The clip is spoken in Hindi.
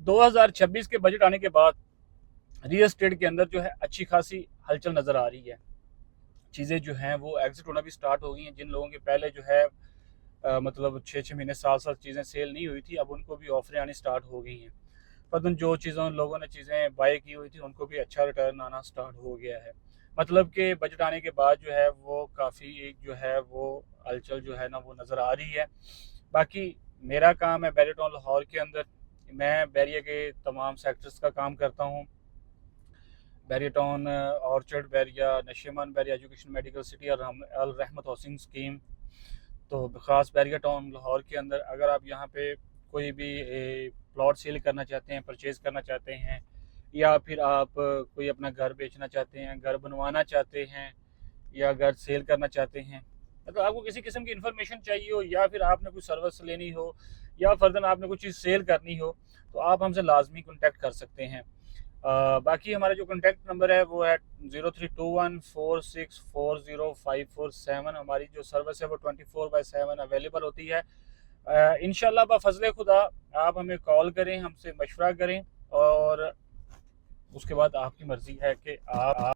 2026 के बजट आने के बाद रियल एस्टेट के अंदर जो है अच्छी खासी हलचल नज़र आ रही है। चीज़ें जो हैं वो एग्जिट होना भी स्टार्ट हो गई हैं। जिन लोगों के पहले जो है मतलब 6-6 महीने साल साल चीज़ें सेल नहीं हुई थी, अब उनको भी ऑफरें आनी स्टार्ट हो गई हैं। वतन जो चीज़ों लोगों ने चीज़ें बाय की हुई थी उनको भी अच्छा रिटर्न आना स्टार्ट हो गया है। मतलब कि बजट आने के बाद जो है वो काफ़ी एक जो है वो हलचल जो है ना वो नज़र आ रही है। बाकी मेरा काम है बैरिया टाउन लाहौर के अंदर, मैं बैरिया के तमाम सेक्टर्स का काम करता हूँ। Bairiya town, orchard Bairiya, Nasheman Bairiya education medical city और अल रहमत हाउसिंग स्कीम। तो ख़ास बैरिया टाउन लाहौर के अंदर अगर आप यहाँ पे कोई भी प्लॉट सेल करना चाहते हैं, परचेज़ करना चाहते हैं, या फिर आप कोई अपना घर बेचना चाहते हैं, घर बनवाना चाहते हैं, या घर सेल करना चाहते हैं, मतलब आपको किसी किस्म की इन्फॉर्मेशन चाहिए हो, या फिर आपने कोई सर्विस लेनी हो, या फर्दर आपने कोई चीज़ सेल करनी हो, तो आप हमसे लाजमी कॉन्टैक्ट कर सकते हैं। बाकी हमारा जो कॉन्टैक्ट नंबर है वो है 0321464054 हमारी जो सर्विस है वो 24/7 अवेलेबल होती है। इंशाल्लाह बफजल खुदा आप हमें कॉल करें, हमसे मशवरा करें, और उसके बाद आपकी मर्ज़ी है कि आप